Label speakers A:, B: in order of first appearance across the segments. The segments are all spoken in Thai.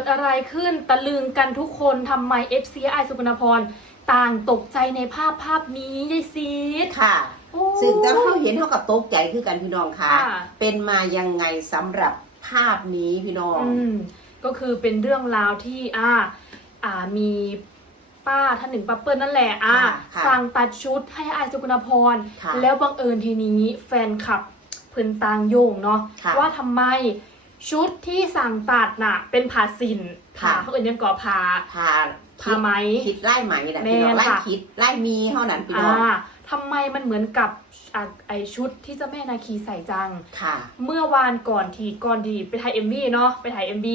A: ดอะไรขึ้นตะลึงกันทุกคนทำไม FCI สุกนพรต่างตกใจในภาพภาพนี้ยายซีด
B: ค่ะ
A: โอ้
B: ซึ่งถ้าเขาเห็นเขากับตกใจคือกันพี่น้องค่ะ
A: ค่ะ
B: เป็นมายังไงสำหรับภาพนี้พี่น้อง
A: อืมก็คือเป็นเรื่องราวที่อ่าอ่ามีป้าท่านหนึ่งป้าเปิ้ลนั่นแหละอ่า
B: ค่ะค่ะ
A: สั่งตัดชุดให้อายสุกุณพร
B: ค่ะ
A: แล้วบังเอิญทีนี้แฟนคลับเพิ่นตางโยงเนาะ
B: ค่ะ
A: ว่าทำไม ชุดที่สั่งตัดน่ะ เป็นผ่าสินผ่า
B: ค่ะ
A: เขาเอิญยังก่อผ่า
B: ผ่า
A: ผ่าไหม
B: คิดไล่ไหมนะพี่น้อง
A: แม่น
B: ไล่
A: ค่ะ
B: คิดไล่มีเท่านั้นพี่น้อง
A: อ่าทำไมมันเหมือนกับอะไอชุดที่เจ้าแม่นาคีใส่จัง
B: ค่ะ
A: เมื่อวานก่อนทีก่อนดีไปถ่าย MV เนาะไปถ่าย MV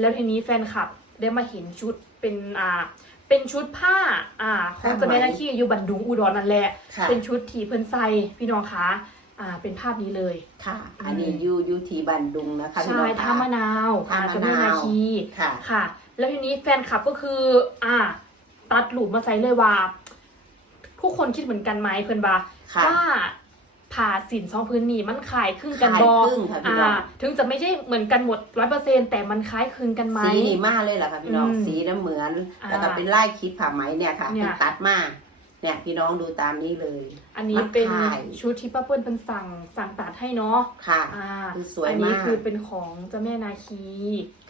A: แล้วทีนี้แฟนคลับได้มาเห็นชุดเป็นอ่าเป็นชุดผ้าอ่าของ
B: ผ้าไหม
A: เจ้าแม่นาคีอยู่บันดุงอุดรนั่นแหละ
B: ค่ะ
A: เป็นชุดที่เพิ่นใส่พี่น้องคะ อ่าเป็นภาพนี้เลย
B: ค่ะ อันนี้อยูอยูทีบันดุงนะคะพี่
A: ใช่
B: น้อง
A: ท่ามะนาว
B: ท่ามะนาว
A: เจ้าแม่นาคี
B: ค่ะ
A: ค่ะ แล้วทีนี้แฟนคลับก็คือ อ่า ตัดหลุมมาใส่เลยว่าทุกคนคิดเหมือนกันไหมเพื่อนบา
B: ค่ะ
A: ว่าผ่าสินสองพื้นนี่มันขายครึ่งกัน
B: ขาย
A: บอ
B: ครึ่งค่ะพี่
A: อ่า
B: น้อง
A: ถึงจะไม่ใช่เหมือนกันหมดร้อยเปอร์เซ็นแต่มันคล้ายคลึงกันไหม
B: สีนี่มากเลยเหรอคะพี่น้อง
A: อืม
B: สีน้ำเหมือน
A: อ่า
B: แล้วก็เป็นไล่คิดผ่าไหมเนี่ยค่ะ
A: เนี่ย
B: ที่ตัดมา เนี่ยพี่น้องดูตามนี้เลย
A: อันนี้
B: มัน
A: เป็น
B: ขาย
A: ชุดที่ป้าเปิ้ลเป็นสั่งสั่งตัดให้เนาะ
B: ค่ะ
A: อ่า
B: คือสวย
A: อันนี้
B: มาก
A: คือเป็นของเจ้าแม่นาคี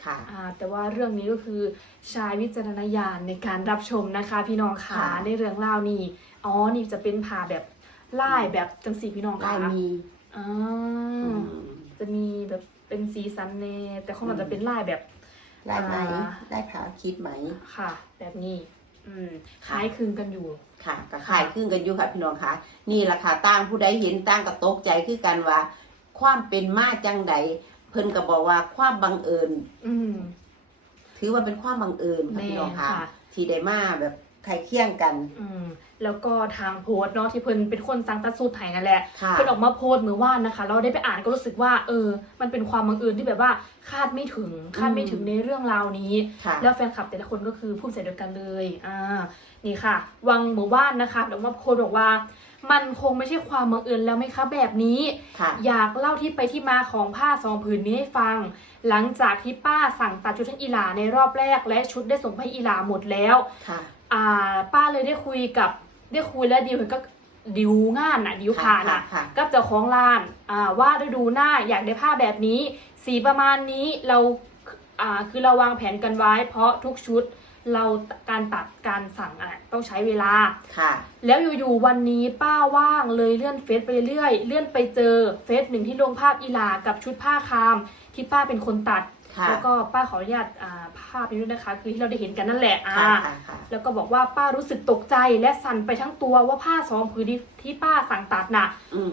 B: ค่ะ
A: อ่าแต่ว่าเรื่องนี้ก็คือใช้วิจารณญาณในการรับชมนะคะ พี่น้องขา
B: ค่ะ
A: ในเรื่องเล่าวนี่อ๋อนี่จะเป็นผ่าแบบไล่แบบจังสีพี่น้อง
B: ไล่
A: ค่ะ
B: มี
A: อ่า
B: อืม
A: จะมีแบบเป็นสีสันเนแต่ของมันจะเป็นไล่แบบ
B: ไล่ไหม
A: อ่า
B: ไล่ผ่าคิดไหม
A: ค่ะ แบบนี้อืม คล้ายคลึงกันอยู่
B: ค่ะก็ขายครึ่งกันอยู่ค่ะพี่น้องค่ะ นี่แหละค่ะต่างผู้ใดเห็นต่างก็ตกใจคือกันว่า ความเป็นมาจังใดเพิ่นก็บอกว่าความบังเอิญ
A: อืม
B: ถือว่าเป็นความบังเอิญค่ะพี่น้องค่ะ
A: แม่ค่ะ
B: ที่ได้มาแบบ ใครเคี่ยงกัน
A: อืมแล้วก็ทางโพสต์เนาะที่เพิ่นเป็นคนสั่งตัดสูตรไห้นั่นแหละ
B: ค่ะ
A: เพิ่นออกมาโพสต์เมื่อวานนะคะ เราได้ไปอ่านก็รู้สึกว่า เออ มันเป็นความบังเอิญที่แบบว่าคาดไม่ถึงคาดไม่ถึงในเรื่องราวนี้
B: ค่ะ
A: แล้วแฟนคลับแต่ละคนก็คือพูดเสียงเดียวกันเลย อ่า นี่ค่ะ วังหมู่บ้านนะคะแล้วมาโพสต์บอกว่า มันคงไม่ใช่ความบังเอิญแล้วไหมคะแบบนี้
B: ค่ะ
A: อยากเล่าที่ไปที่มาของผ้าสองผืนนี้ให้ฟัง หลังจากที่ป้าสั่งตัดชุดให้อีหลาในรอบแรกและชุดได้ส่งไปให้อีหลาหมดแล้ว
B: ค่ะ
A: อ่า ป้าเลยได้คุยกับได้คุยและดีลก็ดิวงานน่ะดิวผ่านอะ
B: ค่ะ
A: กับเจ้าของร้านอ่าว่าฤดูหน้าอยากได้ผ้าแบบนี้ สีประมาณนี้เราอ่าคือเราวางแผนกันไว้ เพราะทุกชุดเราการตัดการสั่งอะต้องใช้เวลา
B: ค่ะ
A: แล้วอยู่ๆวันนี้ป้าว่างเลยเลื่อนเฟซไปเรื่อยเลื่อนไปเจอเฟซหนึ่งที่ลงภาพอีลากับชุดผ้าคามที่ป้าเป็นคนตัด
B: ค่ะ
A: แล้วก็ป้าขออนุญาตอ่าภาพนี้ด้วยนะคะ คือที่เราได้เห็นกันนั่นแหละอ่า
B: ค่ะค่ะค่ะ
A: แล้วก็บอกว่าป้ารู้สึกตกใจและสั่นไปทั้งตัวว่าผ้าสองผืนที่ที่ป้าสั่งตัดน่ะ
B: อืม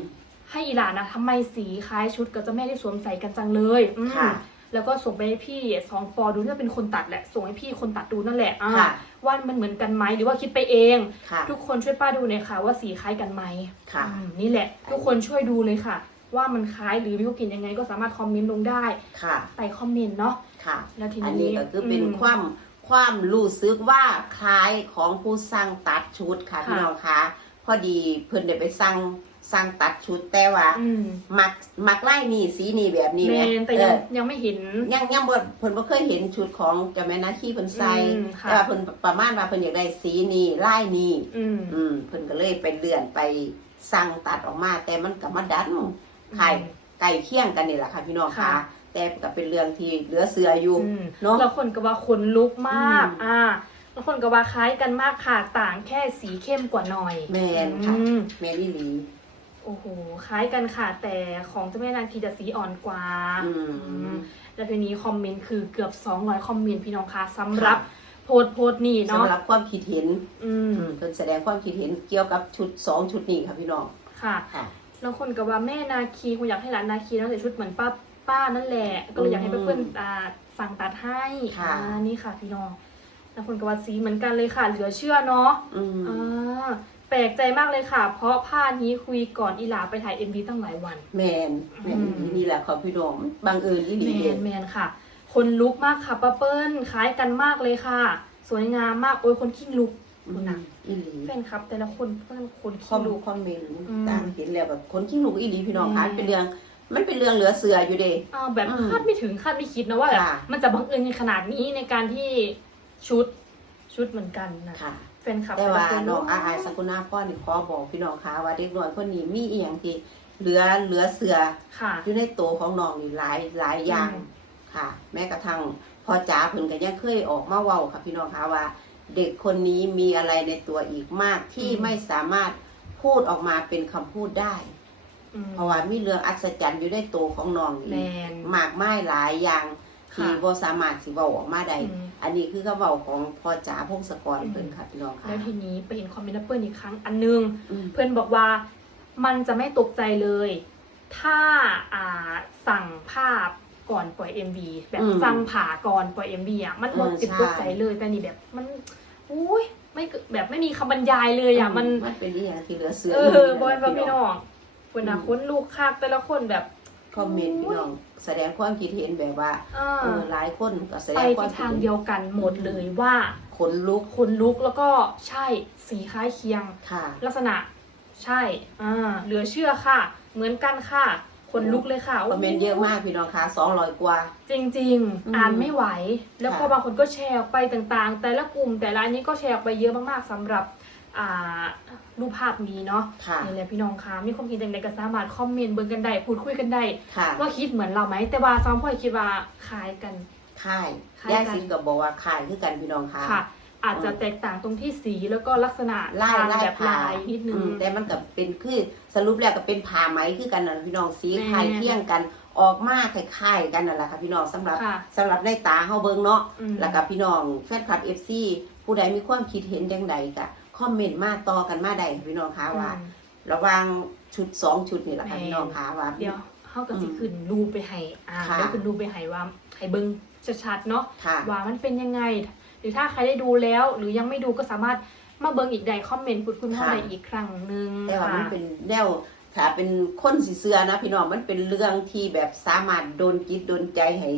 A: ให้อีหลานนะทำไมสีคล้ายชุดกับเจ้าแม่ที่สวมใส่กันจังเลยอืม
B: ค่ะ
A: แล้วก็ส่งไปให้พี่สองปอดูที่ว่าเป็นคนตัดแหละ ส่งให้พี่คนตัดดูนั่นแหละอ่า
B: ค่ะ
A: ว่ามันเหมือนกันไหมหรือว่าคิดไปเอง
B: ค่ะ
A: ทุกคนช่วยป้าดูหน่อยค่ะ ว่าสีคล้ายกันไหม
B: ค่ะ
A: อืมนี่แหละ ทุกคนช่วยดูเลยค่ะ ว่ามันคล้ายหรือมีความเห็นยังไง ก็สามารถคอมเมนต์ลงได้
B: ค่ะ
A: ใต้คอมเมนต์เนาะ
B: ค่ะ
A: แล้วทีนี้
B: อันนี้ก็คือเป็น
A: อืม
B: ความความรู้สึกว่าคล้ายของผู้สร้างตัดชุดค่ะ
A: ค่ะ
B: พี่น้องคะพอดีเพิ่นได้ไปสั่งสั่งตัดชุดแต่ว่า
A: อืม
B: มักมักไล่นี่สีนี่แบบนี้
A: แม
B: ไหม
A: นแต่
B: เอ
A: ยัง
B: อ
A: ยังไม่เห็น
B: ยังยังบ่เพิ่นบ่เคยเห็นชุดของเจ้าแม่นาคีเพิ่นใส่
A: อืมค่ะ
B: แต่ว่าเพิ่นประมาณว่าเพิ่นอยากได้สีนี้ลายนี้
A: อืม
B: อืมเพิ่นก็เลยไปเลื่อนไปสั่งตัดออกมา แต่มันก็มาดัน ไข่ไก่เคี่ยงกันนี่แหละค่ะพี่น้องค่ะ
A: ค่ะ
B: แต่ก็เป็นเรื่องที่เหลือเสืออยู่
A: อืม
B: เนาะ
A: แล้วคนก็ว่าคนลุกมาก
B: อืม
A: อ่าแล้วคนก็ว่าคล้ายกันมากค่ะ ต่างแค่สีเข้มกว่าหน่อย
B: แมนค่ะ
A: อืม
B: แมนอีหลี
A: โอ้โห คล้ายกันค่ะ แต่ของเจ้าแม่นางทีจะสีอ่อนกว่า
B: อืม
A: อืมแล้วทีนี้คอมเมนต์คือเกือบ200คอมเมนต์พี่น้องคะสำหรับโพสต์โพสต์นี่เนาะ
B: สำหรับความคิดเห็น
A: อืม
B: อืมเพิ่นแสดงความคิดเห็นเกี่ยวกับชุดสองชุดนี้ค่ะพี่น้อง
A: ค่ะ
B: ค่ะ
A: แล้วคนก็ว่าแม่นาคีคงอยากให้หลานนาคีต้องใส่ชุดเหมือนป้าป้านั่นแหละ ก็เลยอยากให้เพื่อนๆอ่าสั่งตัดให้
B: ค่ะ
A: อ่านี่ค่ะพี่น้องแล้วคนก็ว่าสีเหมือนกันเลยค่ะเหลือเชื่อเนาะ
B: อืม
A: อ่าแปลกใจมากเลยค่ะ เพราะผ้านี้คุยก่อนอีหลาไปถ่ายเอ็มวีตั้งหลายวัน
B: แมนแมน
A: อืม
B: นี่แหละค่ะพี่น้องบังเอิญอีหลี
A: แม
B: เด้
A: นแมนค่ะ คนลุกมากค่ะป้าเปิ้ลคล้ายกันมากเลยค่ะ สวยงามมากโอ้ยคนขี้ลุก
B: อื
A: คุณ
B: ม
A: นะ
B: อีหลี
A: แฟนคลับ แต่ละคนเพื่อนคน
B: คอ
A: ขี้
B: ม
A: ลุก
B: คอมเมนต์
A: อืม
B: ต่างเห็นแล้วแบบคนขี้หนูกอีหลีพี่น้องค่ะ
A: แม่
B: เป็นเรื่อง มันเป็นเรื่องเหลือเสืออยู่เด้
A: อ่าแบบ
B: อืม
A: คาดไม่ถึงคาดไม่คิดนะว่าแบบ
B: ค่ะ
A: มันจะบังเอิญในขนาดนี้ในการที่ชุดชุดเหมือนกันนะ
B: ค่ะ
A: แฟนคลับ
B: แต่ว่า
A: ละค
B: น้องอาอายสกุณาพ่อนี่ขอบอกพี่น้องค่ะว่าเด็กน้อยคนนี้มีอีหยังที่เหลือเหลือเสือ
A: ค่ะ
B: อยู่ในตัวของน้องนี่หลายหลายอย่าง
A: อืม
B: ค่ะ แม้กระทั่งพ่อจ๋าเพิ่นก็ยังเคยออกมาเว้าค่ะพี่น้องค่ะว่า เด็กคนนี้มีอะไรในตัวอีกมากที่ไม่สามารถพูดออกมาเป็นคำพูดได้
A: อืม
B: เพราะว่ามีเรื่องอัศจรรย์อยู่ในตัวของน้อง
A: แม
B: นี่
A: น
B: มากมายหลายอย่างที่
A: ค่ะ
B: บ่สามารถสิเว้าออกมาได้
A: อืม
B: อันนี้คือเขาเว้าของพ่อจ๋าพงศกร
A: อืม
B: เพิ่นค่ะพี่น้องค่ะ
A: แล้วทีนี้ไปเห็นคอมเมนต์แอปเปิลอีกครั้งอันนึง
B: อืม
A: เพื่อนบอกว่ามันจะไม่ตกใจเลย ถ้าอ่าสั่งภาพ ก่อนปล่อย MV แบบ
B: อืม
A: สั่งผ่าก่อนปล่อย MV อะมัน
B: เออ
A: หมดจิต
B: ใช่
A: ตกใจเลยแต่นี่แบบมันอุ้ยไม่เกิดแบบไม่มีคำบรรยายเลยอะมัน
B: มันเป็นอีหยังที่เหลือเสือ
A: เอ
B: อยู่
A: อบอยว่าพี่
B: น้อง
A: น้องคนนะคนลูกคักแต่ละคนแบบ
B: คอมเมนต์พี่น้องแสดงความคิดเห็นแบบว่า
A: อ่า
B: เออหลายคนก็แสด
A: ไป
B: งควา
A: ทิ
B: ม
A: ศ
B: คิด
A: ทาง
B: เห็น
A: เดียวกันหมดเลยว่า
B: ขนลุก
A: คนลุกแล้วก็ใช่สีคล้ายเคียง
B: ค่ะ
A: ลักษณะใช่อ่าเหลือเชื่อค่ะ เหมือนกันค่ะ คนลุกเลยค่ะ
B: คอมเมนต์เยอะมากพี่น้องคะ200กว่า
A: จริง
B: อืม
A: ๆอ่านไม่ไหว แล้วก็
B: ค่ะ
A: บางคนก็แชร์ออกไปต่างๆ แต่ละกลุ่มแต่ละอันนี้ก็แชร์ออกไปเยอะมากๆสำหรับอ่ารูปภาพนี้เนาะ
B: ค่ะ
A: นี่แหละพี่น้องคะมีความคิดอย่างไรก็สามารถคอมเมนต์เบิ่งกันได้พูดคุยกันได้
B: ค่ะ
A: ว่าคิดเหมือนเราไหมแต่ว่าซ้อมพ่อยคิดว่าคล้ายกัน
B: ค่าย
A: คล้ายกัน
B: ย่าสิงก็บอกว่าค่ายคือกันพี่น้องค่ะ
A: ค่ะ อาจจะแตกต่างตรงที่สีแล้วก็ลักษณะ
B: ลาย
A: ทาง
B: ลาย
A: แบบ
B: ผ้า
A: ลายนิดนึ
B: อื
A: ง
B: มแต่มันก็เป็นคือสรุปแล้วก็เป็นผ้าไหมคือกันนะพี่น้องสี
A: แม่
B: คล้ายเคียงกันออกมาคล้ายๆกันนั่นแหละค่ะพี่น้องสำหรับ
A: ค่ะ
B: สำหรับในตาเฮาเบิ่งเนาะ
A: อืม
B: แล้วก็พี่น้องแฟนคลับ FC ผู้ใดมีความคิดเห็นจังใดก็คอมเมนต์มาต่อกันมาได้ค่ะพี่น้องคะว่า
A: อืม
B: ระหว่างชุดสองชุดนี่แหละค่ะ
A: แม่
B: พี่น้องคะว่า
A: เดี๋ยวเขาก็สิ
B: อืม
A: ขึ้นรูปไปให้อ่า
B: ค่ะ
A: เดี๋ยวขึ้นรูปไปให้ว่าให้เบิ้งชัดๆเนาะ
B: ค่ะ
A: ว่ามันเป็นยังไง หรือถ้าใครได้ดูแล้ว หรือยังไม่ดูก็สามารถมาเบิ้งอีกใดคอมเมนต์พูดคุยเข้า
B: ค่ะ
A: ในอีกครั้งหนึ่ง
B: แต่ว่า
A: ค่ะ
B: มันเป็นแนวถ้าเป็นคนสีเสือนะพี่น้องมันเป็นเรื่องที่แบบสามารถโดนจิตโดนใจให้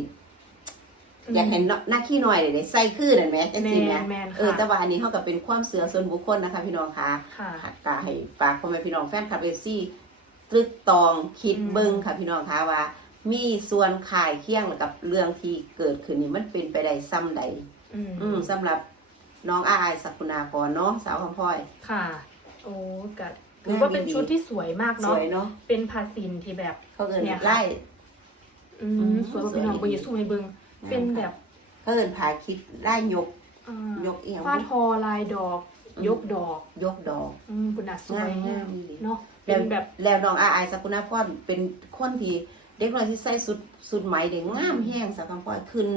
B: อยากเห็นหน้าขี้หน่อยได้ใส่ขึ้นนั่นไหมจัง
A: แม
B: ซี่แหม
A: นแมน
B: เออแต่
A: ค่ะ
B: ว่าอันนี้เขาก็เป็นความเสือส่วนบุคคลนะคะ พี่น้องคะ
A: ค่ะ
B: ค่ะก็ให้ฝากพ่อแม่พี่น้องแฟนคลับเอฟซีตรึกตองคิด
A: อืม
B: เบิ่งค่ะพี่น้องคะว่า มีส่วนขายเคียงกับเรื่องที่เกิดขึ้นนี่มันเป็นไปได้ซ้ำใด
A: อืม
B: อืมสำหรับน้องอาอายสักุณาพรเนาะสาวคำพลอย
A: ค่ะ โอ้กัดถือว่าเป็นชุดที่สวยมาก
B: ส
A: เนาะ
B: วยเนาะ
A: เป็นผ้าสินที่แบบ
B: เขาเอิน
A: เนี่ยค่ะ
B: ไล่
A: อื
B: อื
A: ม
B: ม
A: สวยกว่าพี่น้อง
B: สวย
A: เบิ้งอย่าสู้ให้เบิ้งเป็นแบบ
B: เขาเอินผาคิดไล่ยก
A: อ่าย
B: กเอว
A: ฟาดคอลายดอก
B: อืม
A: ยกดอก
B: ยกดอก
A: อืมคุณน่ะสวย
B: งาม
A: งาม
B: ดี
A: เนาะ
B: แล้
A: เป็
B: วน
A: แบบ
B: แล้วน้องอาอายสักุณาพรเป็นคนที่เด็กน้อยที่ใส่สุดสุดไหมเด็กงามแห้งสักคำพลอยขึ้น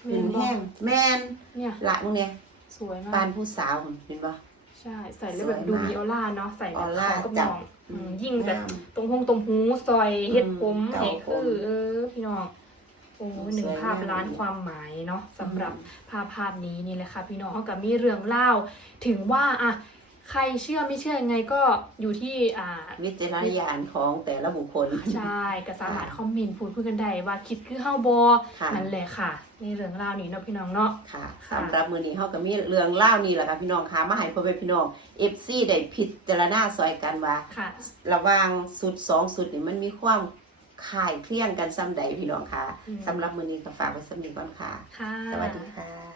B: ขึ้นแห้งแม่น
A: เนี่ย
B: ละมึงเนี่ย
A: สวยมา
B: ปากนผู้สาวเห็นปะ
A: ใช่ใส่แล้วแบบดู
B: สวยมาก
A: มีออร่าเนาะใส่แบ
B: อบอร่า
A: เขากับ
B: จั
A: น้
B: บ
A: อง
B: อืม
A: อืมยิ่งแบบ
B: งาม
A: ตรงหงตรงหูซอยเฮ็ดผม
B: อืม
A: ให้
B: เก่าผม
A: คือเออพี่น้องโอ้หนึ่ง
B: สวย
A: ภาพ
B: มาก
A: ล้านความหมายเนาะสำหรับ ภาพภาพนี้นี่แหละค่ะพี่น้องเขากับมีเรื่องเล่า ถึงว่าอะใครเชื่อไม่เชื่อยังไงก็อยู่ที่อ่า
B: วิจารณญาณของแต่ละบุคคล
A: ใช่ก็สามารถคอมเมนต์พูดคุยกันได้ว่าคิดคือเฮาบอ
B: ค่ะ
A: นั่นแหละค่ะ นี่เรื่องเล่าวนี้เนาะพี่น้องเนาะ
B: ค่ะ
A: ค่ะ
B: สำหรับมือนี้เขาก็มีเรื่องเล่าวนี่แหละค่ะพี่น้องค่ะมาให้พ่อแม่พี่น้องเอฟซีได้พิจารณาซอยกันว่า
A: ค่ะ
B: ระหว่างสุดสองสุดนี่มันมีความคล้ายเคลี่ยงกันซ้ำใดพี่น้องค่ะ
A: อืม
B: สำหรับมือนี้ก็ฝากไว้สำหรับก่อนค่ะ
A: ค่ะ
B: สวัสดีค่ะ